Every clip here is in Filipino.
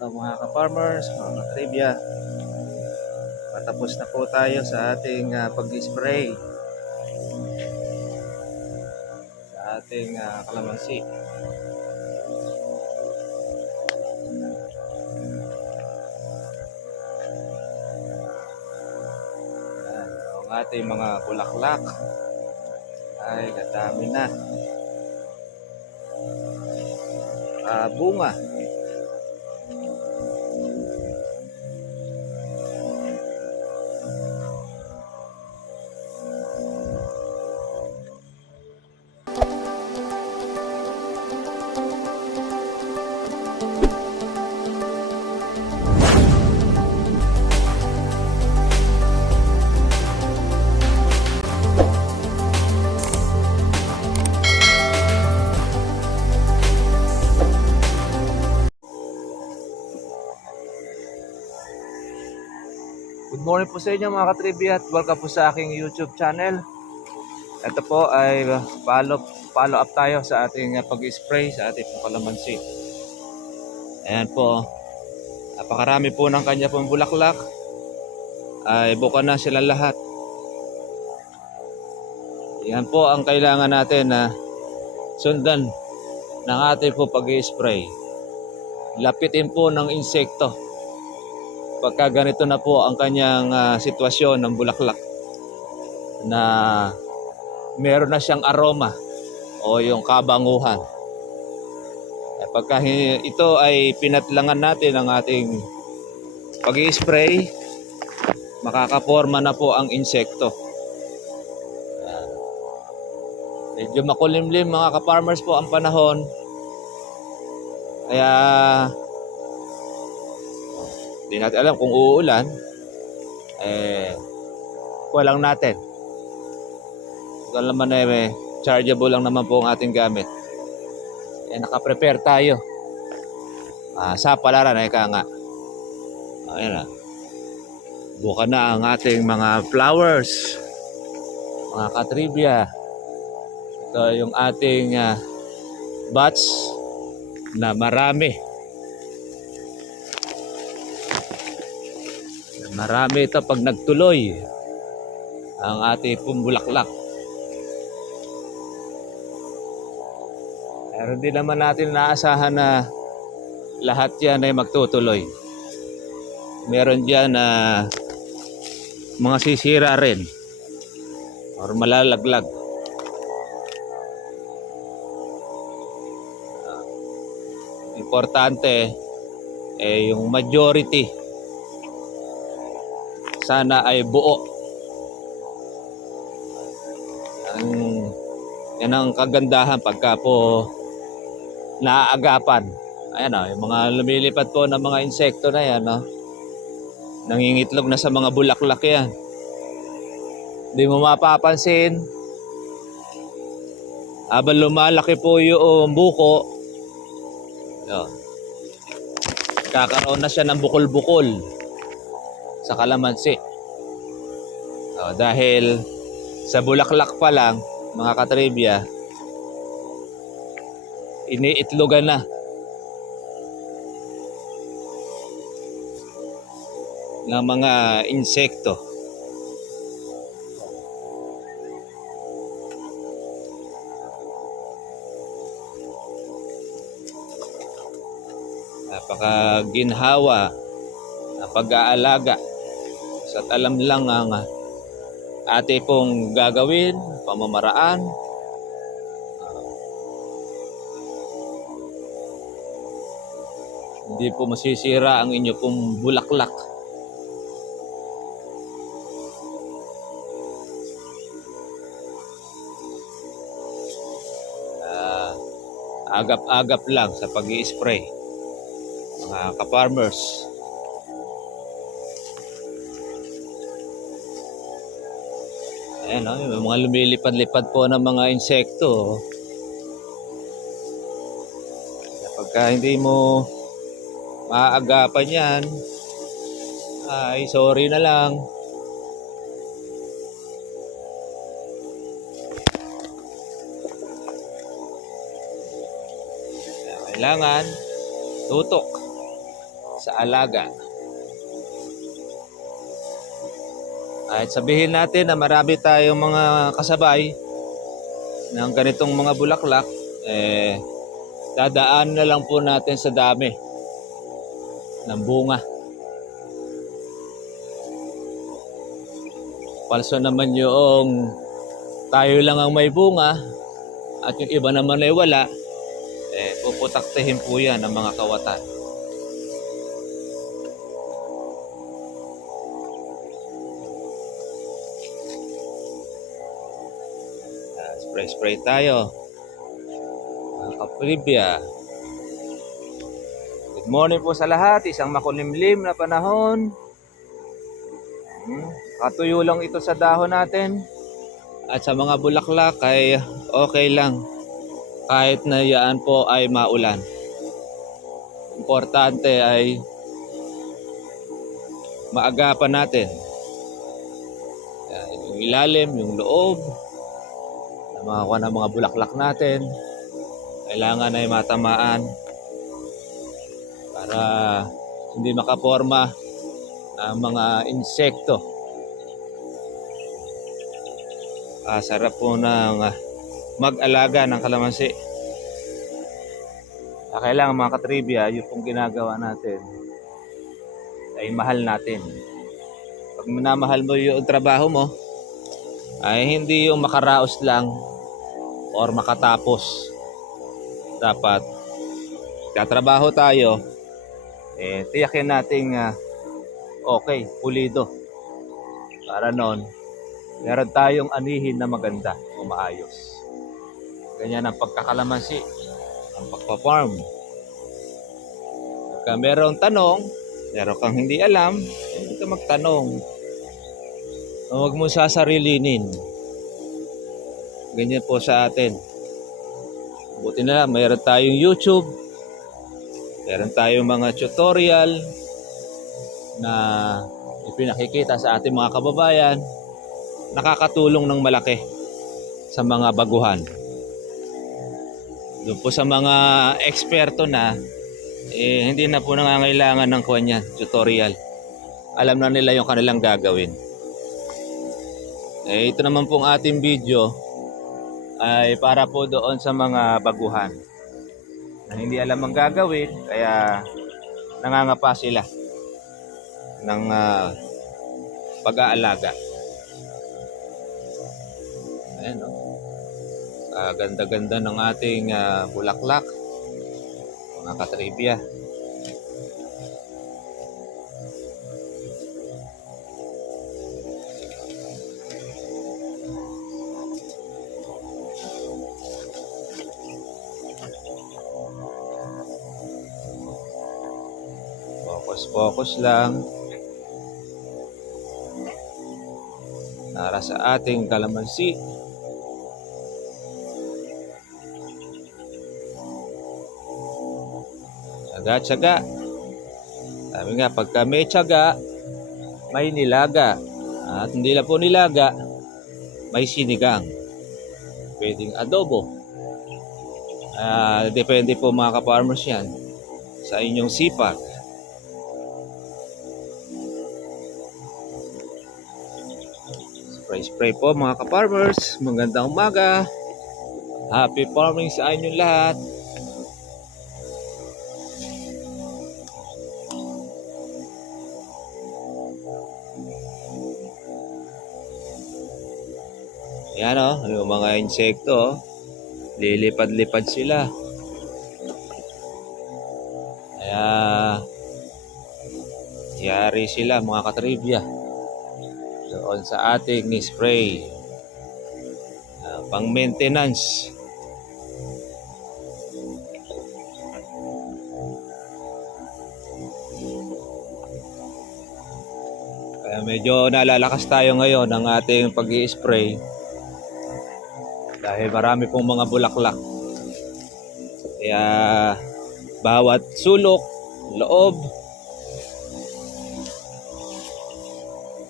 Mga ka-farmers, mga ka-trivia, patapos na po tayo sa ating pag-spray sa ating kalamansi. Ang ating mga bulaklak ay kadami na bunga. Good morning po sa inyo mga ka-trivia at welcome po sa aking YouTube channel. Ito po ay follow up tayo sa ating pag-spray sa ating kalamansi. Ayan po, napakarami po ng kanya pong bulaklak. Ay buka na sila lahat. Yan po ang kailangan natin na sundan ng ating po pag-spray. Lapitin po ng insekto pagka ganito na po ang kanyang sitwasyon ng bulaklak na meron na siyang aroma o yung kabanguhan. Pagka ito ay pinatlangan natin ang ating pag-i-spray, makakaporma na po ang insekto. Medyo makulimlim mga ka-farmers po ang panahon, kaya hindi natin alam kung uulan, walang natin. Ito naman chargeable lang naman po ang ating gamit. Nakaprepare tayo. Sa palaran ay ka nga. Ayan na. Buka na ang ating mga flowers. Mga ka-trivia. Ito yung ating batch na marami. Marami ito pag nagtuloy ang ating bulaklak. Pero hindi naman natin naasahan na lahat yan ay magtutuloy. Meron dyan na mga sisira rin or malalaglag. Importante yung majority sana ay buo. Yan ang kagandahan pagka po naaagapan. Ayan o, yung mga lumilipat po ng mga insekto na yan, nangingitlog na sa mga bulaklak yan. Hindi mo mapapansin, habang lumalaki po yung buko, yun, kakaroon na siya ng bukol-bukol sa kalamansi. Dahil sa bulaklak pa lang, mga ka-trivia, iniitlogan na ng mga insekto. Napakaginhawa na pag-aalaga. At alam lang ang ate pong gagawin, pamamaraan. Hindi po masisira ang inyo pong bulaklak. Agap-agap lang sa pag-i-spray, mga ka-farmers. Ayan, yung mga lumilipad-lipad po ng mga insekto. Pagka hindi mo maaagapan yan, ay sorry na lang. Kailangan tutok. sa alaga. Kahit sabihin natin na marami tayong mga kasabay ng ganitong mga bulaklak, dadaan na lang po natin sa dami ng bunga. Palso naman yung tayo lang ang may bunga at yung iba naman ay wala, puputaktihin po yan ng mga kawatan. Spray tayo. Mga kapribya. Good morning po sa lahat. Isang makulimlim na panahon. Katuyo lang ito sa dahon natin. At sa mga bulaklak ay okay lang. Kahit na yan po ay maulan. Importante ay maagapan natin. Yung ilalim, yung loob. Mga bulaklak natin kailangan ay matamaan para hindi makaporma ang mga insekto. Sarap po ng mag-alaga ng kalamansi. Kailangan mga katribya, yung pong ginagawa natin ay mahal natin. Pag minamahal mo yung trabaho mo, ay hindi yung makaraos lang or makatapos. Dapat katrabaho tayo, tiyakin nating okay, pulido. Para noon, meron tayong anihin na maganda o maayos. Ganyan ang pagkakalamansi, ang pagpa-farm. Pagka merong tanong, meron kang hindi alam, hindi ka magtanong. Huwag mo sasarilinin. Ganyan po sa atin. Buti na lang, mayroon tayong YouTube. Mayroon tayong mga tutorial na ipinakikita sa ating mga kababayan. Nakakatulong ng malaki sa mga baguhan. Doon po sa mga eksperto na, hindi na po nangangailangan ng kanya tutorial. Alam na nila yung kanilang gagawin. Ito naman pong ating video ay para po doon sa mga baguhan na hindi alam ang gagawin, kaya nangangapa sila ng pag-aalaga. Ayan, no? Ganda-ganda ng ating bulaklak, mga katribya. Focus lang para sa ating kalamansi. Tsaga-tsaga. Sabi nga, pagka may tsaga, may nilaga. At hindi lang po nilaga, may sinigang. Pwedeng adobo. Depende po mga ka-farmers yan sa inyong sipag. Spray po mga ka-farmers. Magandang umaga. Happy farming sa inyong lahat. Yan o, yung mga insekto, lilipad-lipad sila. Kaya, yari sila mga katribya doon sa ating ni-spray. Pang maintenance. Kaya medyo nalalakas tayo ngayon ng ating pag-i-spray. Dahil marami pong mga bulaklak. Kaya bawat sulok, loob,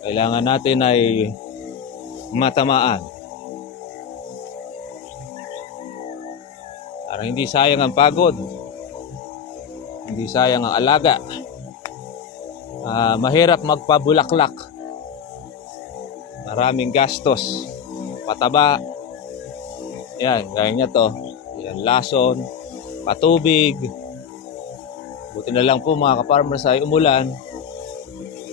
kailangan natin ay matamaan. Para hindi sayang ang pagod. Hindi sayang ang alaga. Mahirap magpabulaklak. Maraming gastos. Pataba. Yan, gaya niya to. Yan, lason, patubig. Buti na lang po mga ka-farmers ay umulan.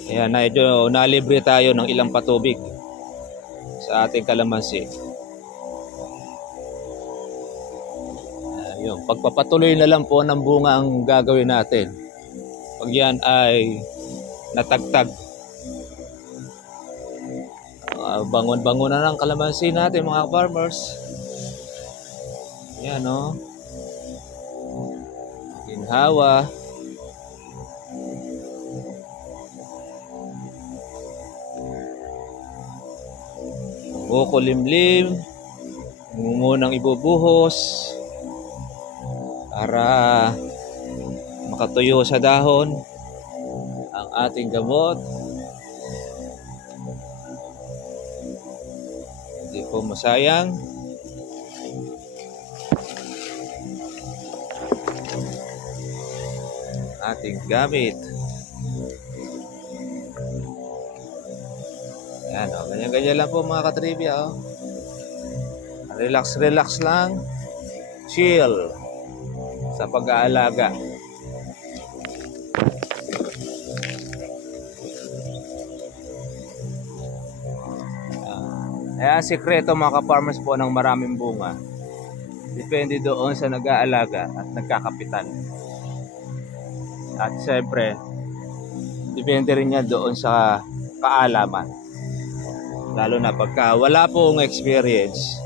Ayan, medyo nalibre tayo ng ilang patubig sa ating kalamansi. Ayun, pagpapatuloy na lang po ng bunga ang gagawin natin. Pag yan ay natagtag. Bangon-bangon na ng kalamansi natin mga farmers. Yan o. Ginhawa. Kukulimlim. Munang ibubuhos para makatuyo sa dahon ang ating gamot. Hindi po masayang. Ating gamit. Yan o, ganyan-ganyan lang po mga katribya o. Relax lang. Chill sa pag-aalaga. Kaya sikreto mga ka-farmers po ng maraming bunga. Depende doon sa nag-aalaga at nagkakapitan. At syempre, depende rin yan doon sa kaalaman. Lalo na pagka wala pong experience,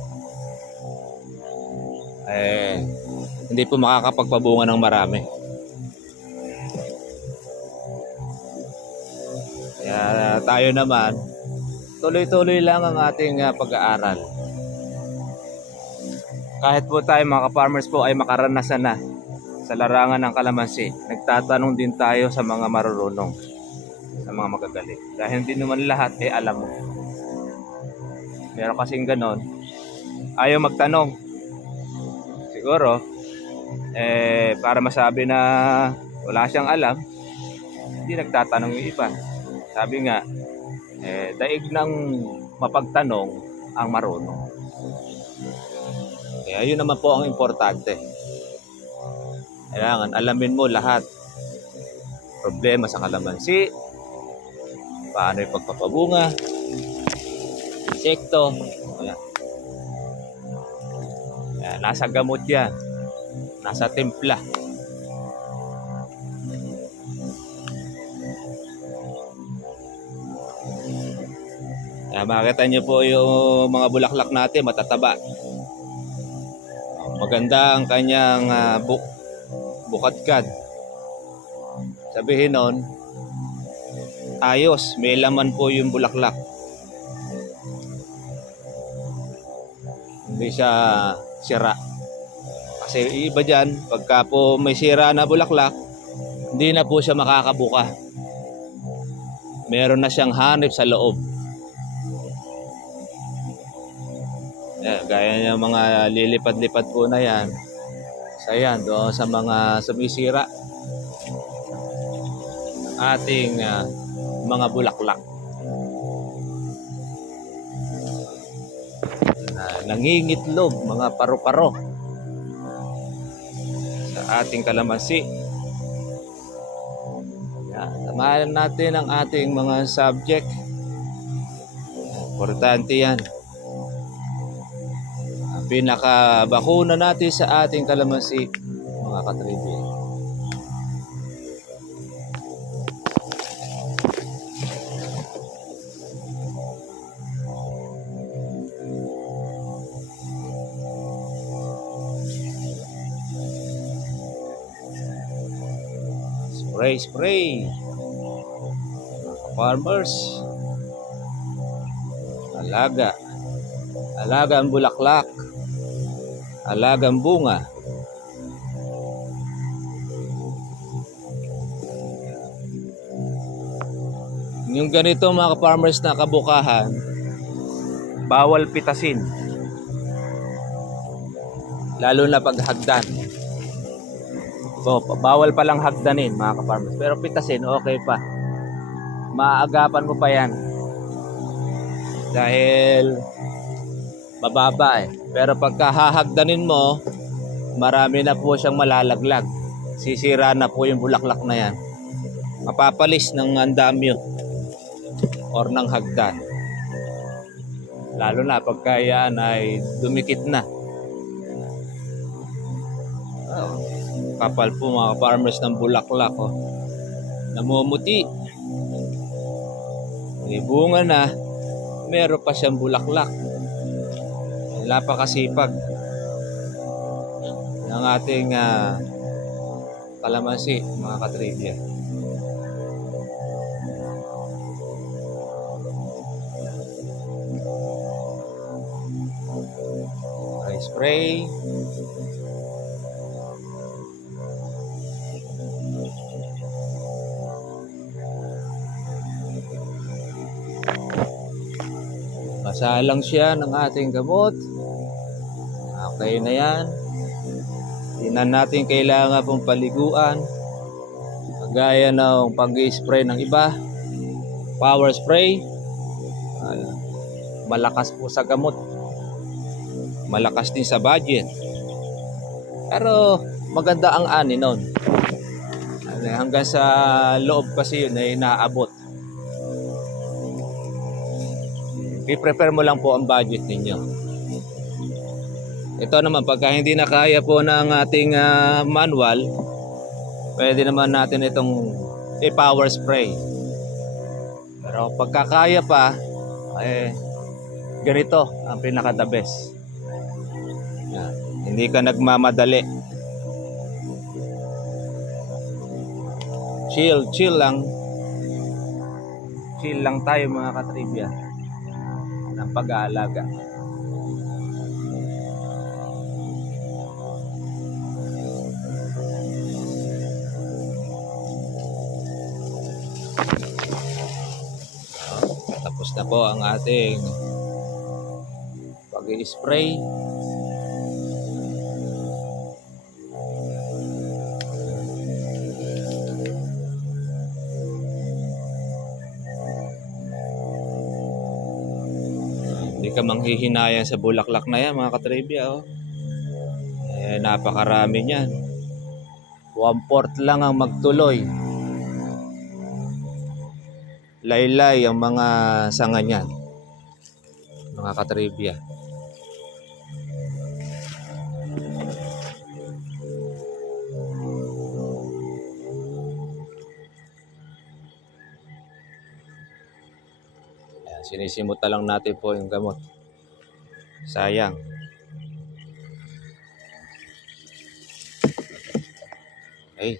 hindi po makakapagpabunga ng marami. Kaya tayo naman, tuloy-tuloy lang ang ating pag-aaral. Kahit po tayo mga ka-farmers po ay makaranasan na sa larangan ng kalamansi, nagtatanong din tayo sa mga marurunong, sa mga magagaling. Dahil hindi naman lahat alam mo. Meron kasing ganon, ayaw magtanong. Siguro, para masabi na wala siyang alam, hindi nagtatanong yung iba. Sabi nga, daig ng mapagtanong ang marunong. Kaya yun naman po ang importante. Kailangan alamin mo lahat. Problema sa kalamansi, paano yung pagpapabunga, insekto. Ayan. Ayan, nasa gamot yan. Nasa timpla. Ayan, makikita nyo po yung mga bulaklak natin, matataba. Maganda ang kanyang bukadkad. Sabihin nun, ayos, may laman po yung bulaklak. Hindi siya sira. Kasi iba dyan, pagka po may sira na bulaklak, hindi na po siya makakabuka. Meron na siyang hanip sa loob. Gaya niya mga lilipad-lipad po na yan. So yan, doon sa mga sumisira ating mga bulaklak. Nangingitlog, mga paro-paro sa ating kalamansi. Tamahan natin ang ating mga subject. Importante yan. Pinakabakuna natin sa ating kalamansi, mga katribi. Spray. Mga farmers. Alaga ang bulaklak. Alagang bunga. Yung ganito mga farmers na kabukahan, bawal pitasin. Lalo na pag hagdan. So, bawal palang hagdanin mga ka-farmers. Pero pitasin, okay pa. Maaagapan mo pa yan. Dahil mababa eh. Pero pagka hahagdanin mo, marami na po siyang malalaglag. Sisira na po yung bulaklak na yan. Mapapalis ng andamyo or ng hagdan. Lalo na pagka yan ay dumikit na. Oh, kapal po mga farmers ng bulaklak. Oh. Namumuti. May bunga na, meron pa siyang bulaklak. Napakasipag ng ating kalamansi, mga katribya. Spray. Basa lang siya ng ating gamot. Okay na yan. Hindi na natin kailangan pong paliguan. Gaya ng pag-spray ng iba. Power spray. Malakas po sa gamot. Malakas din sa budget. Pero maganda ang ani nun. Hanggang sa loob kasi yun ay naabot. I-prepare mo lang po ang budget ninyo. Ito naman, pagka hindi na kaya po ng ating manual, pwede naman natin itong i-power spray. Pero pagka kaya pa, ganito ang pinaka-the best. Yan. Hindi ka nagmamadali. Chill lang. Chill lang tayo mga katribya ng pag-aalaga. Tapos na po ang ating pag-i-spray. Hindi ka manghihinayang sa bulaklak na yan mga katribya. Oh. Napakarami niyan. 1/4 lang ang magtuloy. Laylay ang mga sanga niyan mga katribya. Sinisimuta lang natin po yung gamot. Sayang. Okay.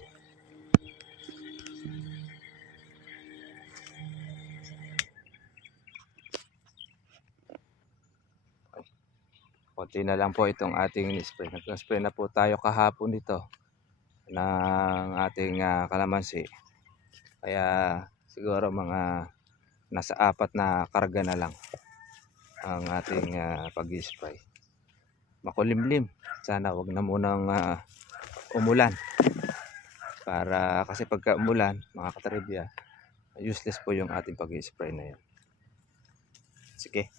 Konti na lang po itong ating spray. Nag-spray na po tayo kahapon dito ng ating kalamansi. Kaya siguro mga nasa 4 na karga na lang ang ating pag-spray. Makulimlim. Sana wag na munang umulan. Para kasi pagka umulan, mga katribya, useless po yung ating pag-spray na yan. Sige.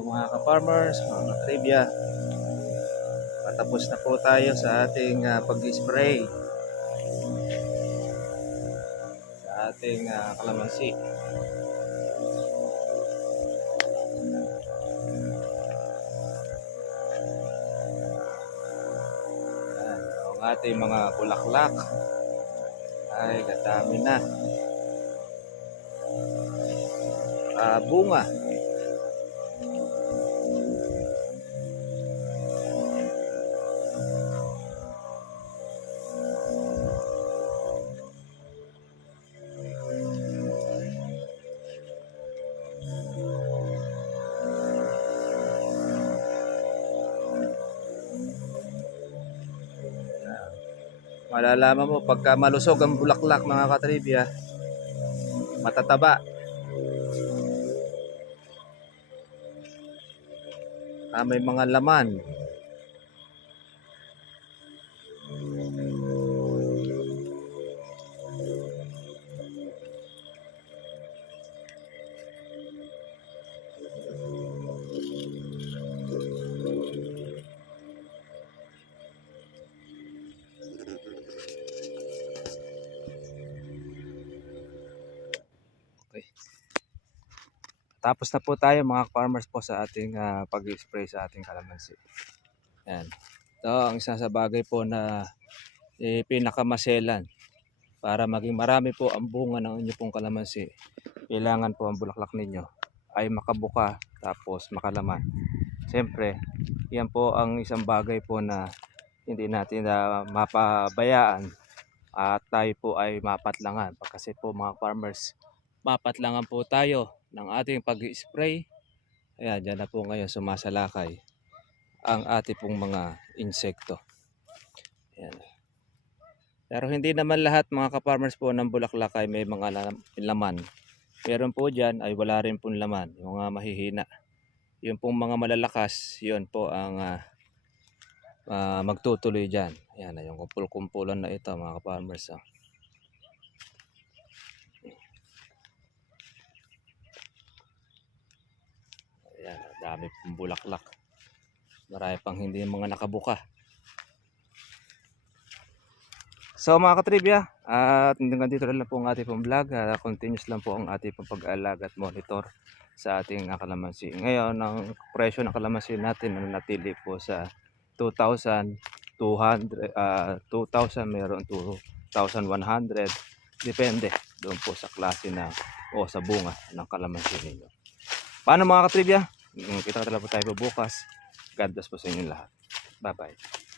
Mga ka-farmers, mga ka-trivia, patapos na po tayo sa ating pag-spray sa ating kalamansi. Ang ating mga bulaklak ay kadami na. Bunga. Malalaman mo pagka malusog ang bulaklak mga katribya, matataba. may mga laman. Okay. Tapos na po tayo mga farmers po sa ating pag-spray sa ating kalamansi. Yan. Ito ang isa sa bagay po na pinakamaselan para maging marami po ang bunga ng inyo pong kalamansi. Kailangan po ang bulaklak ninyo ay makabuka tapos makalaman. Siyempre, yan po ang isang bagay po na hindi natin mapabayaan at tayo po ay mapatlangan. Kasi po mga farmers, mapatlangan po tayo ng ating pag-spray. Ayan, dyan na po ngayon sumasalakay ang ating pong mga insekto. Ayan. Pero hindi naman lahat mga ka-farmers po ng bulaklak ay may mga laman. Meron po dyan ay wala rin pong laman, yung mga mahihina. Yung pong mga malalakas, yun po ang magtutuloy dyan. Ayan, yung kumpul-kumpulan na ito mga ka-farmers. Ayan, dami pong bulaklak. Marami pang hindi mga nakabuka. So mga katribya, at hanggang dito na lang po ang ating pong vlog. Continuous lang po ang ating pong pag-aalaga at monitor sa ating kalamansi. Ngayon, ang presyo ng kalamansi natin nanatili po sa 2,000, 2,000, mayroon 2,100. Depende doon po sa klase na o sa bunga ng kalamansi ninyo. Paano mga katribya? Kita-kita lang po tayo bukas. God bless po sa inyo lahat. Bye-bye.